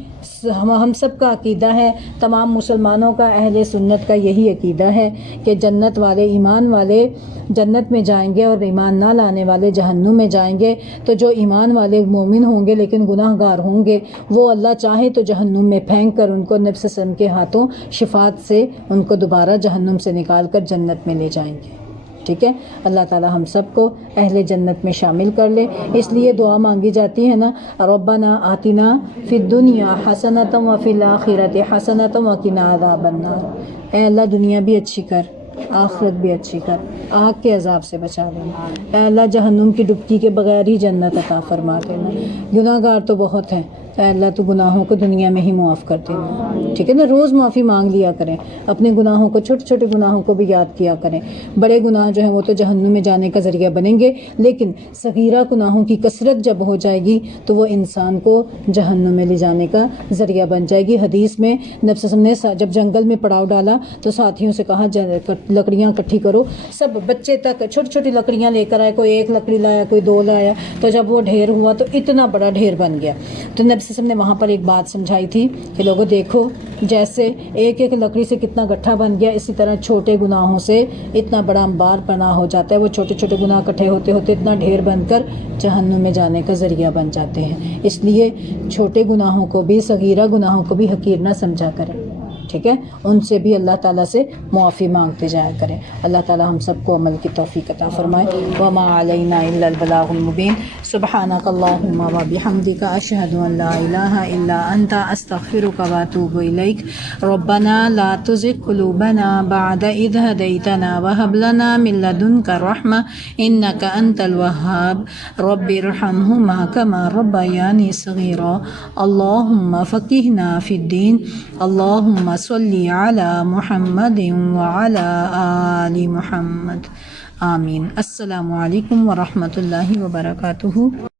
ہم سب کا عقیدہ ہے، تمام مسلمانوں کا، اہل سنت کا یہی عقیدہ ہے کہ جنت والے، ایمان والے جنت میں جائیں گے اور ایمان نہ لانے والے جہنم میں جائیں گے۔ تو جو ایمان والے مومن ہوں گے لیکن گناہ گار ہوں گے، وہ اللہ چاہے تو جہنم میں پھینک کر ان کو نبی صلی اللہ علیہ وسلم کے ہاتھوں شفاعت سے ان کو دوبارہ جہنم سے نکال کر جنت میں لے جائیں گے، ٹھیک ہے۔ اللہ تعالی ہم سب کو اہل جنت میں شامل کر لے۔ اس لیے دعا مانگی جاتی ہے نا، ربنا آتنا فی الدنیا حسنۃ وفی الآخرۃ حسنۃ وقنا عذاب النار، اے اللہ دنیا بھی اچھی کر، آخرت بھی اچھی کر، آگ کے عذاب سے بچا لینا، اے اللہ جہنم کی ڈبکی کے بغیر ہی جنت عطا فرما دینا۔ گناہ گار تو بہت ہیں، اے اللہ تو گناہوں کو دنیا میں ہی معاف کر دینا، ٹھیک ہے نا۔ روز معافی مانگ لیا کریں، اپنے گناہوں کو، چھوٹے چھوٹے گناہوں کو بھی یاد کیا کریں۔ بڑے گناہ جو ہیں وہ تو جہنم میں جانے کا ذریعہ بنیں گے، لیکن صغیرہ گناہوں کی کثرت جب ہو جائے گی تو وہ انسان کو جہنم میں لے جانے کا ذریعہ بن جائے گی۔ حدیث میں نبی صلی اللہ علیہ وسلم نے جب جنگل میں پڑاؤ ڈالا تو ساتھیوں سے کہا لکڑیاں اکٹھی کرو، سب بچے تک چھوٹی چھوٹی لکڑیاں لے کر آئے، کوئی ایک لکڑی لایا، کوئی دو لایا، تو جب وہ ڈھیر ہوا تو اتنا بڑا ڈھیر بن گیا۔ تو نبی صلی اللہ علیہ وسلم نے وہاں پر ایک بات سمجھائی تھی کہ لوگوں دیکھو، جیسے ایک ایک لکڑی سے کتنا گٹھا بن گیا، اسی طرح چھوٹے گناہوں سے اتنا بڑا انبار پناہ ہو جاتا ہے۔ وہ چھوٹے چھوٹے گناہ اکٹھے ہوتے ہوتے اتنا ڈھیر بن کر جہنم میں جانے کا ذریعہ بن جاتے ہیں۔ اس لیے چھوٹے گناہوں کو بھی، صغیرہ گناہوں کو بھی حقیر نہ سمجھا کریں، ٹھیک ہے، ان سے بھی اللہ تعالیٰ سے معافی مانگتے جایا کریں۔ اللہ تعالیٰ ہم سب کو عمل کی توفیق عطا فرمائے۔ وما علینا الا البلاغ المبین۔ سبحانک اللہم و بحمدک، اشہد ان لا الہ الا انت، استغفرک و اتوب الیک۔ ربنا لا تزغ قلوبنا بعد اذ ہدیتنا وہب لنا من لدنک رحمہ انک انت الوہاب۔ رب ارحمہما کما ربیانی صغیرا۔ اللہم فقہنا فی الدین، اللہم صل علی محمد وعلی آل محمد آمین۔ السلام علیکم ورحمۃ اللہ وبرکاتہ۔